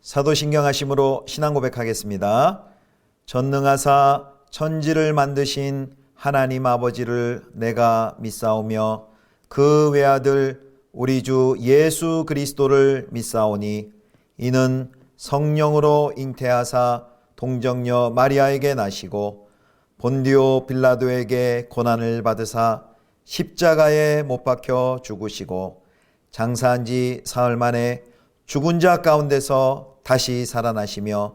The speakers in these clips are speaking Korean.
사도신경하심으로 신앙 고백하겠습니다. 전능하사 천지를 만드신 하나님 아버지를 내가 믿사오며 그 외아들 우리 주 예수 그리스도를 믿사오니 이는 성령으로 잉태하사 동정녀 마리아에게 나시고 본디오 빌라도에게 고난을 받으사 십자가에 못 박혀 죽으시고 장사한 지 사흘 만에 죽은 자 가운데서 다시 살아나시며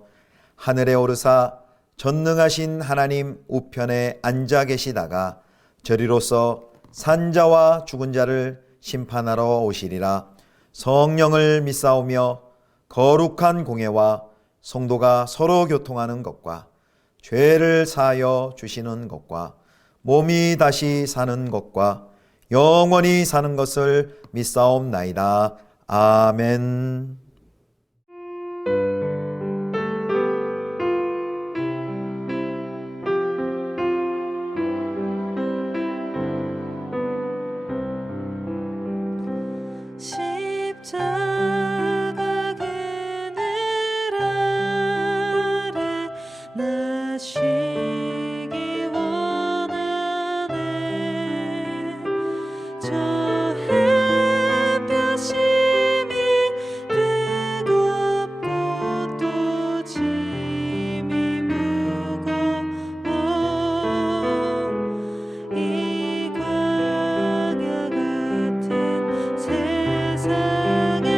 하늘에 오르사 전능하신 하나님 우편에 앉아 계시다가 저리로서 산자와 죽은 자를 심판하러 오시리라. 성령을 믿사오며 거룩한 공회와 성도가 서로 교통하는 것과 죄를 사하여 주시는 것과 몸이 다시 사는 것과 영원히 사는 것을 믿사옵나이다. 아멘. 십자가 그늘 아래 나 쉬기 원하네. 저 햇볕이 뜨겁고 또 짐이 무거워 이 광야 같은 세상에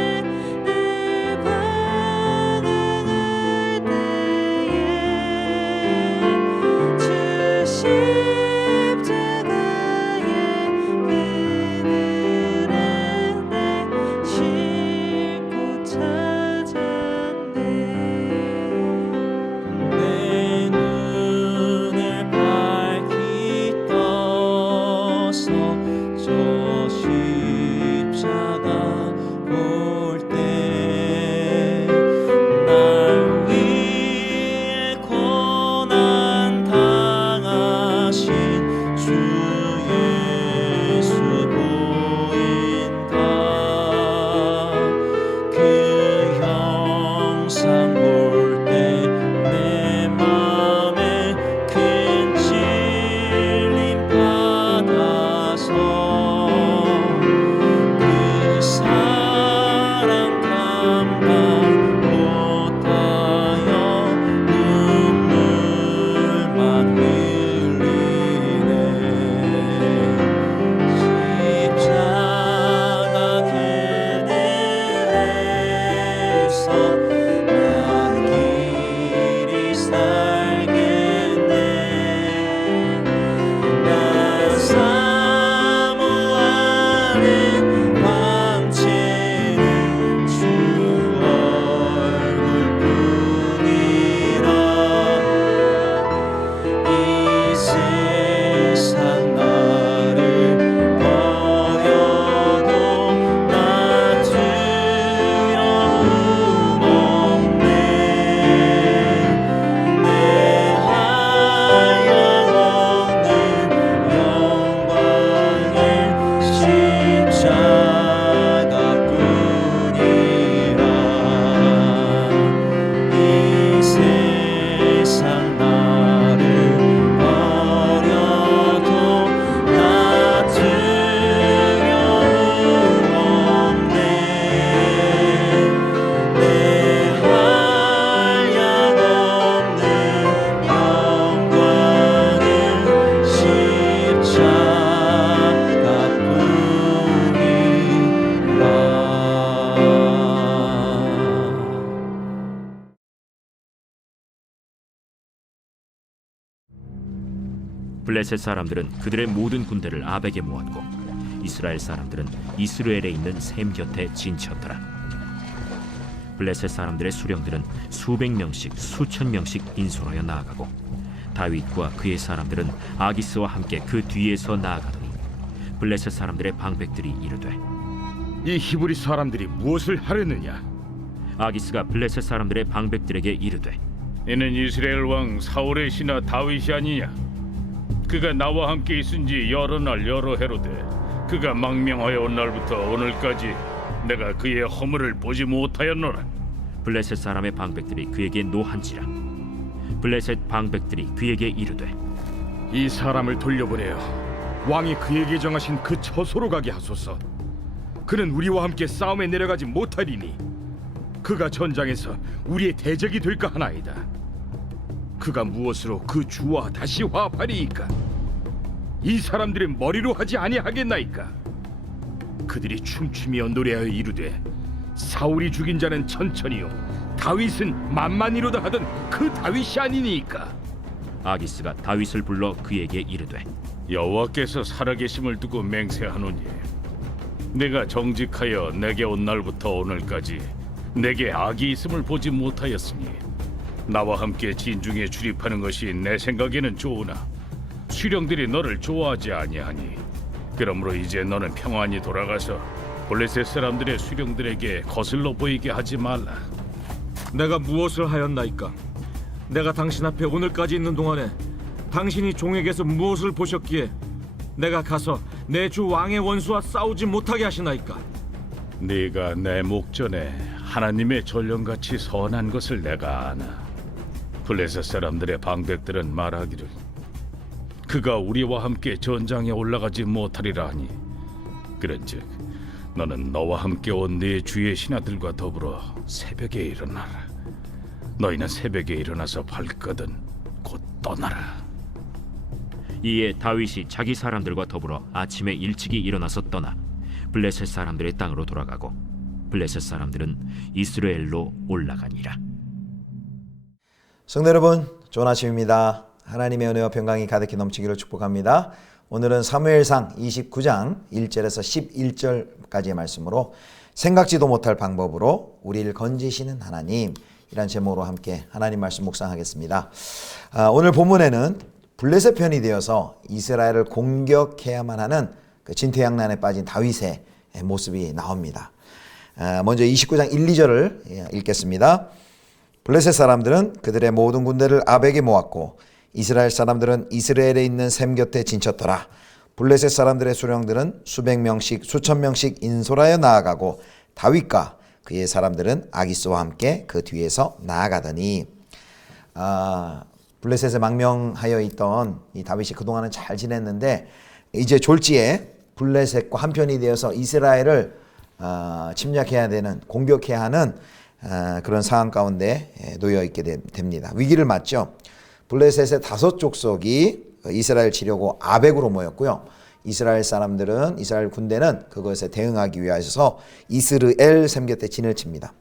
늘 방황할 때에 주 십자가의 그늘에 내 쉴 곳 찾았네. 내 눈을 밝히 떠서 저 십자가 볼 때 날 위해 고난 당하신 주 예수 보인다. 그 형상 볼 때 내 맘에 큰 찔림 받아서 그 사랑 감당 못하여 눈물만 흘리네. 십자가 그늘에서 난 길이 살겠네. 난 사모하는 광채는 주 얼굴뿐이라. 이 세상 나를 버려도 나 두려움 없네. 내 한량없는 영광의 십자가뿐이라. 이 세상 나를 버려도 나 두려움 없네. 내 한량없는 영광의 십자가뿐이라. 블레셋 사람들은 그들의 모든 군대를 아벡에 모았고 이스라엘 사람들은 이스라엘에 있는 셈 곁에 진쳤더라. 블레셋 사람들의 수령들은 수백 명씩 수천 명씩 인솔하여 나아가고 다윗과 그의 사람들은 아기스와 함께 그 뒤에서 나아가더니 블레셋 사람들의 방백들이 이르되 이 히브리 사람들이 무엇을 하려느냐? 아기스가 블레셋 사람들의 방백들에게 이르되 이는 이스라엘 왕 사울의 신하 다윗이 아니냐? 그가 나와 함께 있은지 여러 날 여러 해로되 그가 망명하여 온 날부터 오늘까지 내가 그의 허물을 보지 못하였노라. 블레셋 사람의 방백들이 그에게 노한지라. 블레셋 방백들이 그에게 이르되 이 사람을 돌려보내어 왕이 그에게 정하신 그 처소로 가게 하소서. 그는 우리와 함께 싸움에 내려가지 못하리니 그가 전장에서 우리의 대적이 될까 하나이다. 그가 무엇으로 그 주와 다시 화합하리이까? 이 사람들의 머리로 하지 아니하겠나이까? 그들이 춤추며 노래하여 이르되 사울이 죽인 자는 천천히요 다윗은 만만이로다 하던 그 다윗이 아니니까. 아기스가 다윗을 불러 그에게 이르되 여호와께서 살아계심을 두고 맹세하노니 내가 정직하여 내게 온 날부터 오늘까지 내게 악이 있음을 보지 못하였으니 나와 함께 진중에 출입하는 것이 내 생각에는 좋으나 수령들이 너를 좋아하지 아니하니 그러므로 이제 너는 평안히 돌아가서 블레셋 사람들의 수령들에게 거슬러 보이게 하지 말라. 내가 무엇을 하였나이까? 내가 당신 앞에 오늘까지 있는 동안에 당신이 종에게서 무엇을 보셨기에 내가 가서 내 주 왕의 원수와 싸우지 못하게 하시나이까? 네가 내 목전에 하나님의 전령같이 선한 것을 내가 아나. 블레셋 사람들의 방백들은 말하기를 그가 우리와 함께 전장에 올라가지 못하리라 하니 그런즉 너는 너와 함께 온 네 주의 신하들과 더불어 새벽에 일어나라. 너희는 새벽에 일어나서 발거든 곧 떠나라. 이에 다윗이 자기 사람들과 더불어 아침에 일찍이 일어나서 떠나 블레셋 사람들의 땅으로 돌아가고 블레셋 사람들은 이스라엘로 올라가니라. 성도 여러분, 좋은 아침입니다. 하나님의 은혜와 평강이 가득히 넘치기를 축복합니다. 오늘은 사무엘상 29장 1절에서 11절까지의 말씀으로 생각지도 못할 방법으로 우리를 건지시는 하나님, 이란 제목으로 함께 하나님 말씀 묵상하겠습니다. 오늘 본문에는 블레셋 편이 되어서 이스라엘을 공격해야만 하는 그 진퇴양난에 빠진 다윗의 모습이 나옵니다. 먼저 29장 1, 2절을 읽겠습니다. 블레셋 사람들은 그들의 모든 군대를 아벡에 모았고 이스라엘 사람들은 이스라엘에 있는 샘 곁에 진쳤더라. 블레셋 사람들의 수령들은 수백 명씩 수천 명씩 인솔하여 나아가고 다윗과 그의 사람들은 아기스와 함께 그 뒤에서 나아가더니 블레셋에 망명하여 있던 이 다윗이 그동안은 잘 지냈는데 이제 졸지에 블레셋과 한편이 되어서 이스라엘을 침략해야 되는, 공격해야 하는 그런 상황 가운데 놓여 있게 됩니다. 위기를 맞죠. 블레셋의 5 족속이 이스라엘 치려고 아벡으로 모였고요. 이스라엘 사람들은, 이스라엘 군대는 그것에 대응하기 위해서 이스르엘 샘 곁에 진을 칩니다.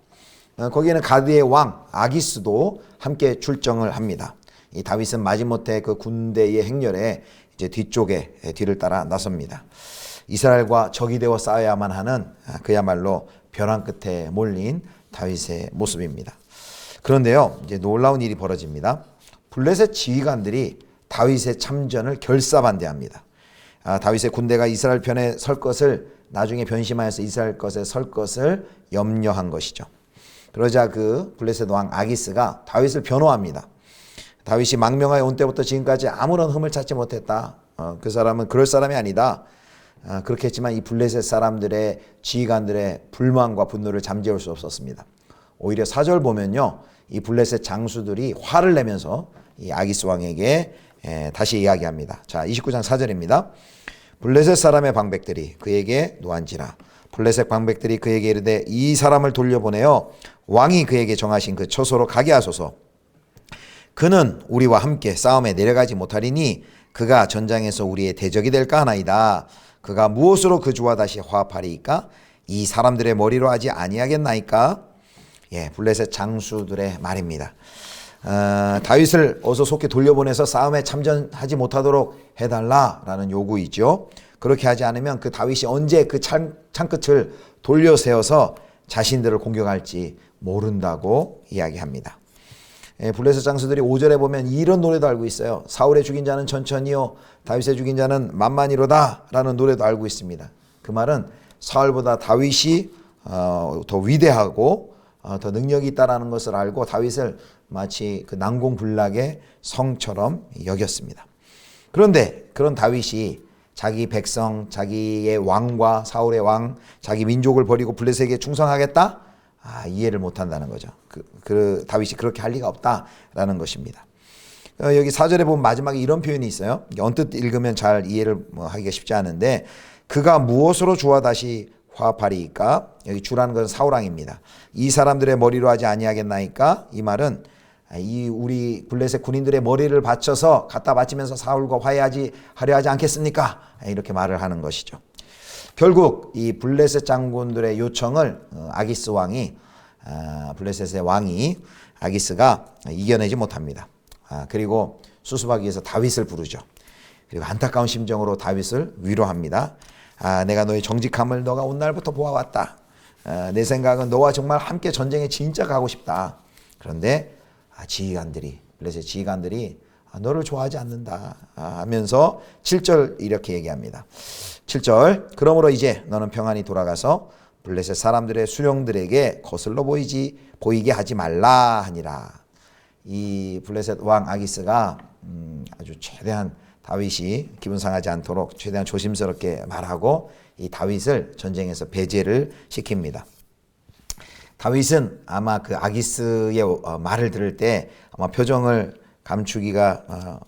거기에는 가드의 왕 아기스도 함께 출정을 합니다. 이 다윗은 마지못해 그 군대의 행렬에 이제 뒤를 따라 나섭니다. 이스라엘과 적이 되어 싸워야만 하는 그야말로 벼랑 끝에 몰린 다윗의 모습입니다. 그런데요, 이제 놀라운 일이 벌어집니다. 블레셋 지휘관들이 다윗의 참전을 결사반대합니다. 다윗의 군대가 이스라엘 편에 설 것을, 나중에 변심하여서 이스라엘 것에 설 것을 염려한 것이죠. 그러자 그 블레셋 왕 아기스가 다윗을 변호합니다. 다윗이 망명하여 온 때부터 지금까지 아무런 흠을 찾지 못했다. 그 사람은 그럴 사람이 아니다. 그렇게 했지만 이 블레셋 사람들의 지휘관들의 불만과 분노를 잠재울 수 없었습니다. 오히려 4절 보면요, 이 블레셋 장수들이 화를 내면서 이 아기스 왕에게 다시 이야기합니다. 자, 29장 4절입니다. 블레셋 사람의 방백들이 그에게 노한지라. 블레셋 방백들이 그에게 이르되 이 사람을 돌려보내어 왕이 그에게 정하신 그 처소로 가게 하소서. 그는 우리와 함께 싸움에 내려가지 못하리니 그가 전장에서 우리의 대적이 될까 하나이다. 그가 무엇으로 그 주와 다시 화합하리이까? 이 사람들의 머리로 하지 아니하겠나이까? 블레셋 장수들의 말입니다. 다윗을 어서 속히 돌려보내서 싸움에 참전하지 못하도록 해달라라는 요구이죠. 그렇게 하지 않으면 그 다윗이 언제 그 창끝을 돌려 세워서 자신들을 공격할지 모른다고 이야기합니다. 블레셋 장수들이 5절에 보면 이런 노래도 알고 있어요. 사울의 죽인 자는 천천히요 다윗의 죽인 자는 만만이로다 라는 노래도 알고 있습니다. 그 말은 사울보다 다윗이 더 위대하고 더 능력이 있다라는 것을 알고 다윗을 마치 그 난공불락의 성처럼 여겼습니다. 그런데 그런 다윗이 자기 백성, 자기의 왕과 사울의 왕, 자기 민족을 버리고 블레셋에게 충성하겠다? 이해를 못한다는 거죠. 다윗이 그렇게 할 리가 없다라는 것입니다. 여기 4절에 보면 마지막에 이런 표현이 있어요. 언뜻 읽으면 잘 이해를 하기가 쉽지 않은데 그가 무엇으로 주와 다시 화합하리이까? 여기 주라는 것은 사울왕입니다. 이 사람들의 머리로 하지 아니하겠나이까? 이 말은 이 우리 블레셋 군인들의 머리를 바쳐서 갖다 바치면서 사울과 화해하려 하지 않겠습니까? 이렇게 말을 하는 것이죠. 결국 이 블레셋 장군들의 요청을 아기스 왕이 블레셋의 왕이 아기스가 이겨내지 못합니다. 그리고 수습하기 위해서 다윗을 부르죠. 그리고 안타까운 심정으로 다윗을 위로합니다. 내가 너의 정직함을 너가 온 날부터 보아왔다. 내 생각은 너와 정말 함께 전쟁에 진짜 가고 싶다. 그런데 지휘관들이 블레셋 지휘관들이 너를 좋아하지 않는다 하면서 7절 이렇게 얘기합니다. 7절 그러므로 이제 너는 평안히 돌아가서 블레셋 사람들의 수령들에게 거슬러 보이게 하지 말라 하니라. 이 블레셋 왕 아기스가 아주 최대한 다윗이 기분 상하지 않도록 최대한 조심스럽게 말하고 이 다윗을 전쟁에서 배제를 시킵니다. 다윗은 아마 그 아기스의 말을 들을 때 아마 표정을 감추기가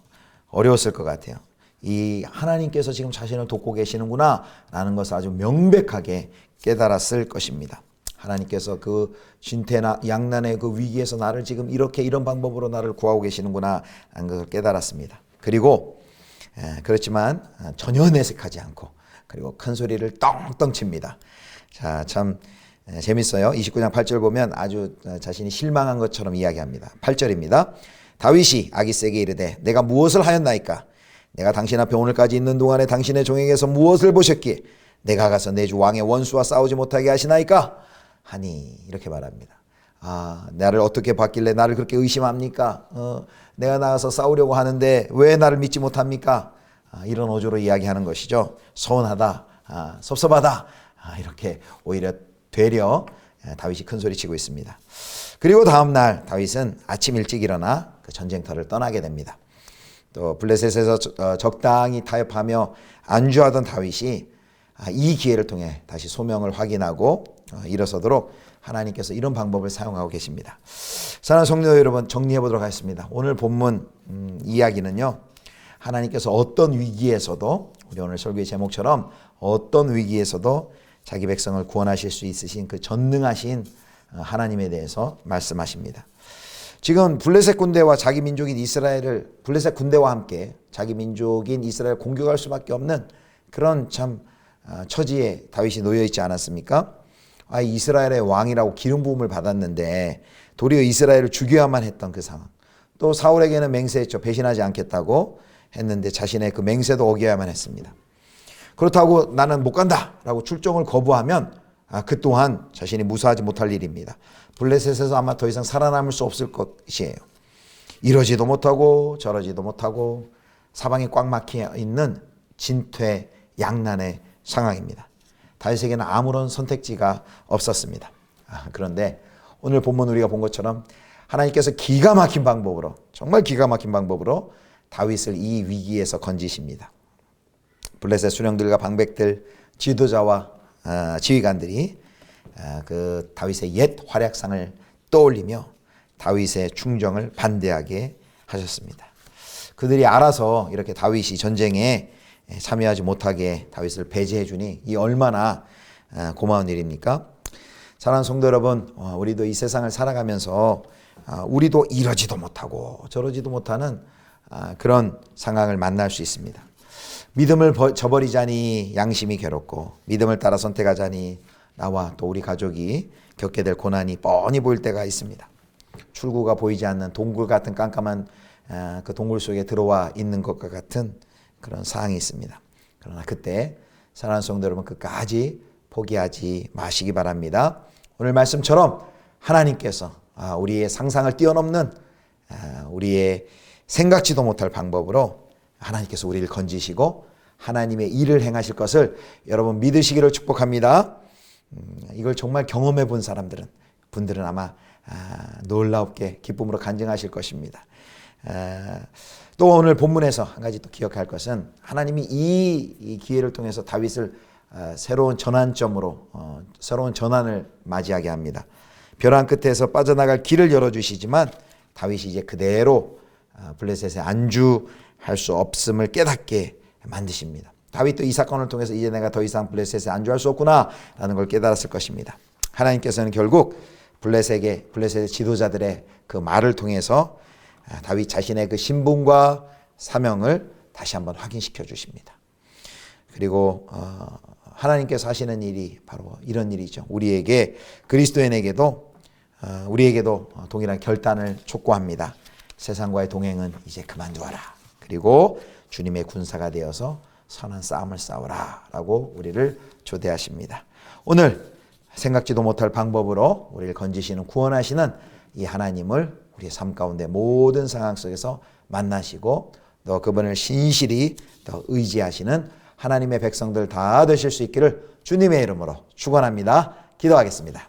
어려웠을 것 같아요. 이 하나님께서 지금 자신을 돕고 계시는구나 라는 것을 아주 명백하게 깨달았을 것입니다. 하나님께서 그 진퇴나 양난의 그 위기에서 나를 지금 이런 방법으로 나를 구하고 계시는구나 라는 것을 깨달았습니다. 그리고 그렇지만 전혀 내색하지 않고 그리고 큰 소리를 떵떵 칩니다. 자, 참 재밌어요. 29장 8절 보면 아주 자신이 실망한 것처럼 이야기합니다. 8절입니다. 다윗이 아기스에게 이르되 내가 무엇을 하였나이까? 내가 당신 앞에 오늘까지 있는 동안에 당신의 종에게서 무엇을 보셨기에 내가 가서 내 주 왕의 원수와 싸우지 못하게 하시나이까? 하니 이렇게 말합니다. 나를 어떻게 봤길래 나를 그렇게 의심합니까? 내가 나가서 싸우려고 하는데 왜 나를 믿지 못합니까? 이런 어조로 이야기하는 것이죠. 서운하다, 섭섭하다, 이렇게 오히려 되려 다윗이 큰 소리 치고 있습니다. 그리고 다음날 다윗은 아침 일찍 일어나 그 전쟁터를 떠나게 됩니다. 또 블레셋에서 적당히 타협하며 안주하던 다윗이 이 기회를 통해 다시 소명을 확인하고 일어서도록 하나님께서 이런 방법을 사용하고 계십니다. 사랑하는 성도 여러분, 정리해 보도록 하겠습니다. 오늘 본문 이야기는요, 하나님께서 어떤 위기에서도 우리 오늘 설교의 제목처럼 어떤 위기에서도 자기 백성을 구원하실 수 있으신 그 전능하신 하나님에 대해서 말씀하십니다. 지금 블레셋 군대와 자기 민족인 이스라엘을 블레셋 군대와 함께 자기 민족인 이스라엘을 공격할 수밖에 없는 그런 참 처지에 다윗이 놓여 있지 않았습니까? 이스라엘의 왕이라고 기름 부음을 받았는데 도리어 이스라엘을 죽여야만 했던 그 상황. 또 사울에게는 맹세했죠. 배신하지 않겠다고 했는데 자신의 그 맹세도 어겨야만 했습니다. 그렇다고 나는 못 간다라고 출정을 거부하면 그 또한 자신이 무사하지 못할 일입니다. 블레셋에서 아마 더 이상 살아남을 수 없을 것이에요. 이러지도 못하고 저러지도 못하고 사방이 꽉 막혀 있는 진퇴 양난의 상황입니다. 다윗에게는 아무런 선택지가 없었습니다. 그런데 오늘 본문 우리가 본 것처럼 하나님께서 기가 막힌 방법으로, 정말 기가 막힌 방법으로 다윗을 이 위기에서 건지십니다. 블레셋 수령들과 방백들, 지도자와 지휘관들이 그 다윗의 옛 활약상을 떠올리며 다윗의 충정을 반대하게 하셨습니다. 그들이 알아서 이렇게 다윗이 전쟁에 참여하지 못하게 다윗을 배제해 주니 이 얼마나 고마운 일입니까? 사랑하는 성도 여러분, 우리도 이 세상을 살아가면서 우리도 이러지도 못하고 저러지도 못하는 그런 상황을 만날 수 있습니다. 믿음을 저버리자니 양심이 괴롭고 믿음을 따라 선택하자니 나와 또 우리 가족이 겪게 될 고난이 뻔히 보일 때가 있습니다. 출구가 보이지 않는 동굴 같은 깜깜한 그 동굴 속에 들어와 있는 것과 같은 그런 상황이 있습니다. 그러나 그때 사랑하는 성도 여러분, 끝까지 포기하지 마시기 바랍니다. 오늘 말씀처럼 하나님께서 우리의 상상을 뛰어넘는 우리의 생각지도 못할 방법으로 하나님께서 우리를 건지시고 하나님의 일을 행하실 것을 여러분 믿으시기를 축복합니다. 이걸 정말 경험해 본 분들은 아마 놀랍게 기쁨으로 간증하실 것입니다. 또 오늘 본문에서 한 가지 또 기억할 것은 하나님이 이 기회를 통해서 다윗을 새로운 전환점으로 새로운 전환을 맞이하게 합니다. 벼랑 끝에서 빠져나갈 길을 열어주시지만 다윗이 이제 그대로 블레셋에 안주할 수 없음을 깨닫게 만드십니다. 다윗도 이 사건을 통해서 이제 내가 더 이상 블레셋에 안주할 수 없구나 라는 걸 깨달았을 것입니다. 하나님께서는 결국 블레셋의 지도자들의 그 말을 통해서 다윗 자신의 그 신분과 사명을 다시 한번 확인시켜 주십니다. 그리고 하나님께서 하시는 일이 바로 이런 일이죠. 우리에게 그리스도인에게도 동일한 결단을 촉구합니다. 세상과의 동행은 이제 그만두어라. 그리고 주님의 군사가 되어서 선한 싸움을 싸우라 라고 우리를 초대하십니다. 오늘 생각지도 못할 방법으로 우리를 건지시는 구원하시는 이 하나님을 우리의 삶 가운데 모든 상황 속에서 만나시고 또 그분을 신실히 더 의지하시는 하나님의 백성들 다 되실 수 있기를 주님의 이름으로 축원합니다. 기도하겠습니다.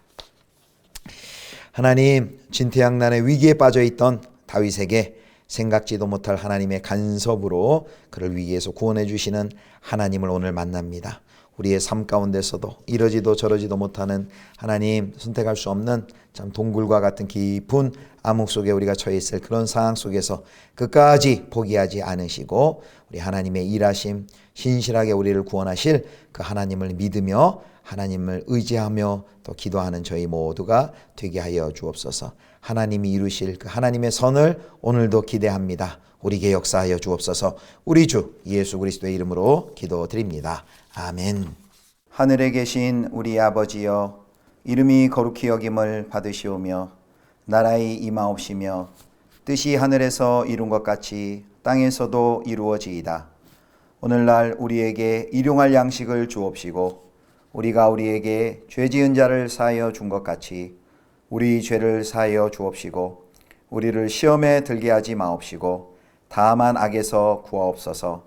하나님, 진퇴양난의 위기에 빠져있던 다윗에게 생각지도 못할 하나님의 간섭으로 그를 위기에서 구원해 주시는 하나님을 오늘 만납니다. 우리의 삶 가운데서도 이러지도 저러지도 못하는 하나님, 선택할 수 없는 참 동굴과 같은 깊은 암흑 속에 우리가 처해 있을 그런 상황 속에서 끝까지 포기하지 않으시고 우리 하나님의 일하심, 신실하게 우리를 구원하실 그 하나님을 믿으며 하나님을 의지하며 또 기도하는 저희 모두가 되게 하여 주옵소서. 하나님이 이루실 그 하나님의 선을 오늘도 기대합니다. 우리에게 역사하여 주옵소서. 우리 주 예수 그리스도의 이름으로 기도드립니다. 아멘. 하늘에 계신 우리 아버지여, 이름이 거룩히 여김을 받으시오며 나라의 임하옵시며 뜻이 하늘에서 이룬 것 같이 땅에서도 이루어지이다. 오늘날 우리에게 일용할 양식을 주옵시고 우리가 우리에게 죄 지은 자를 사하여 준 것 같이 우리 죄를 사하여 주옵시고 우리를 시험에 들게 하지 마옵시고 다만 악에서 구하옵소서.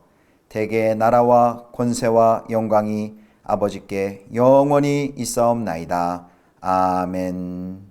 대개 나라와 권세와 영광이 아버지께 영원히 있사옵나이다. 아멘.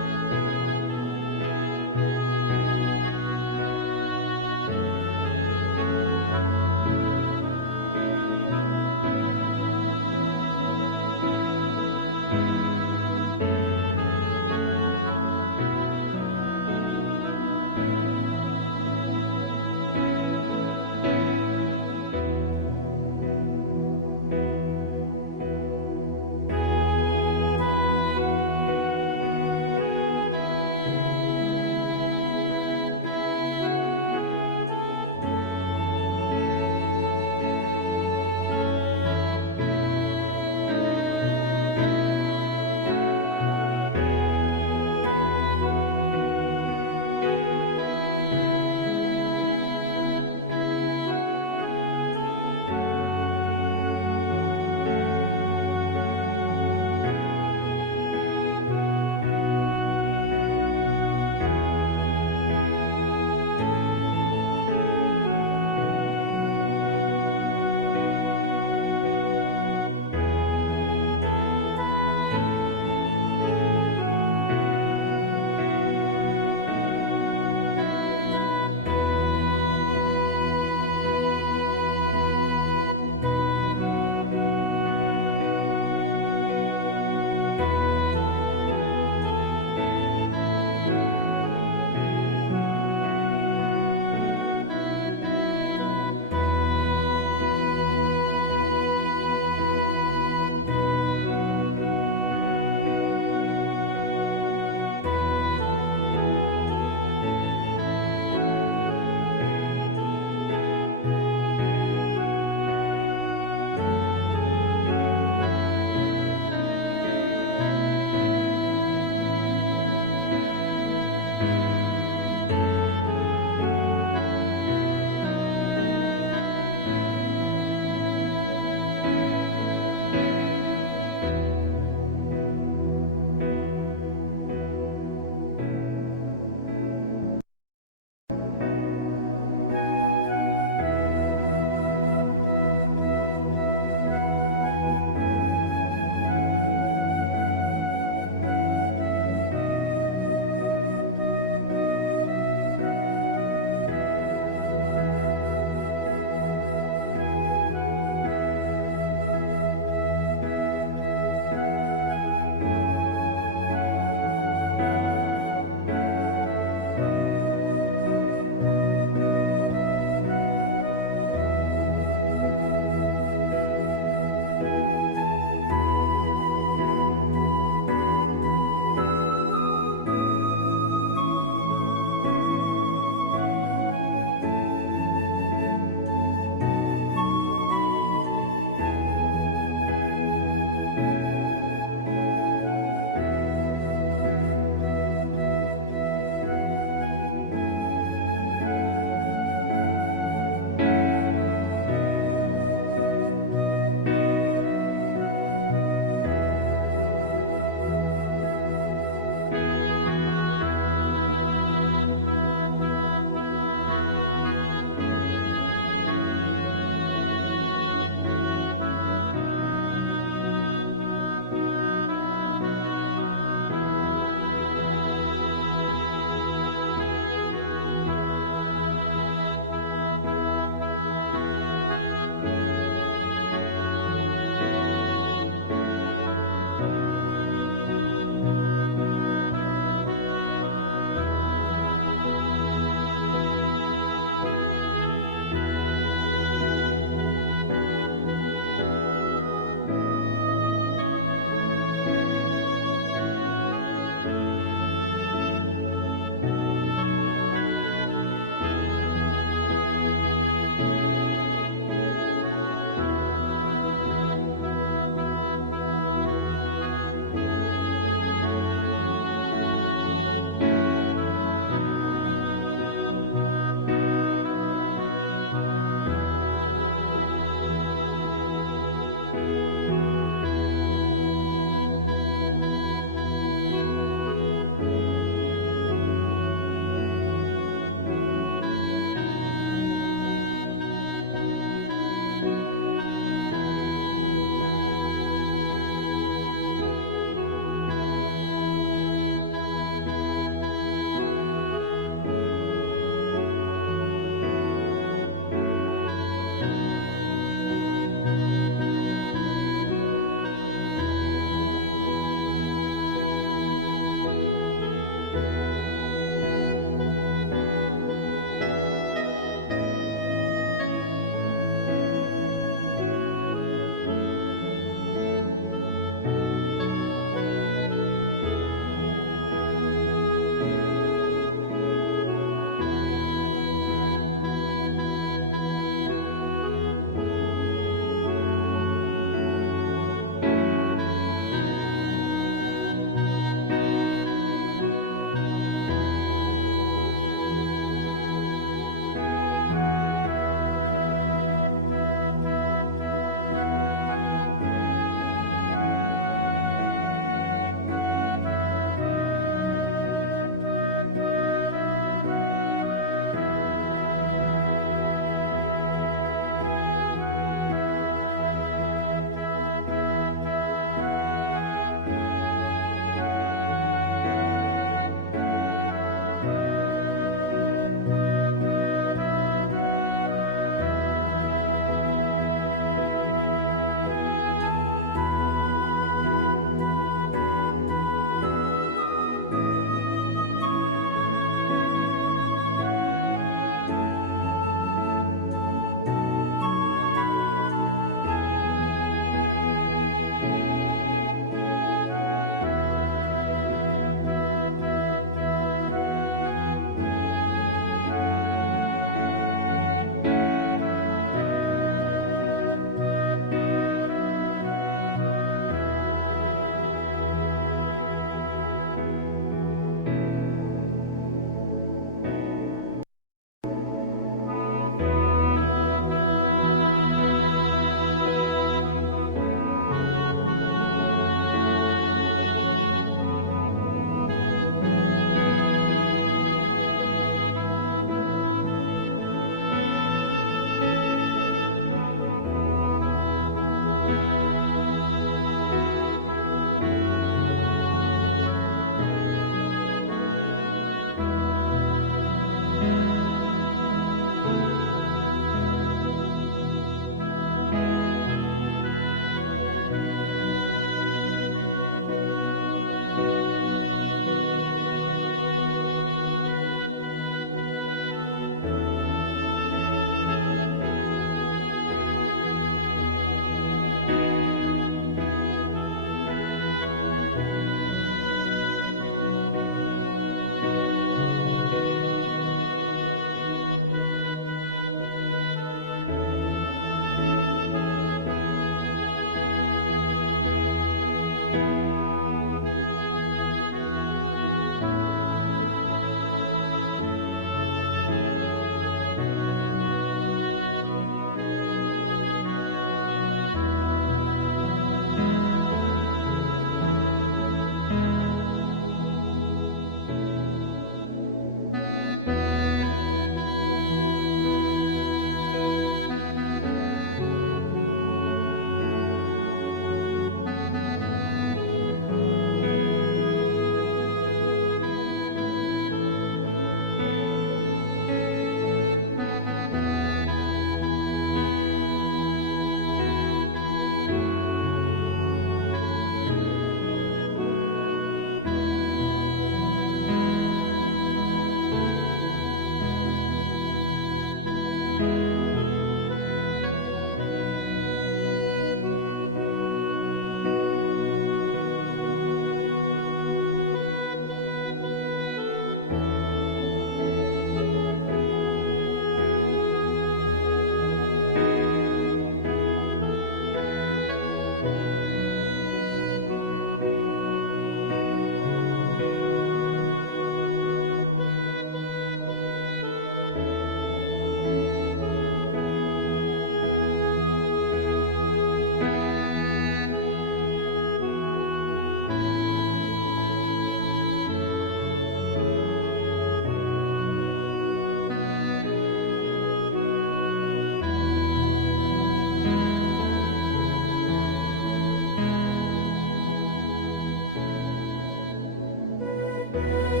내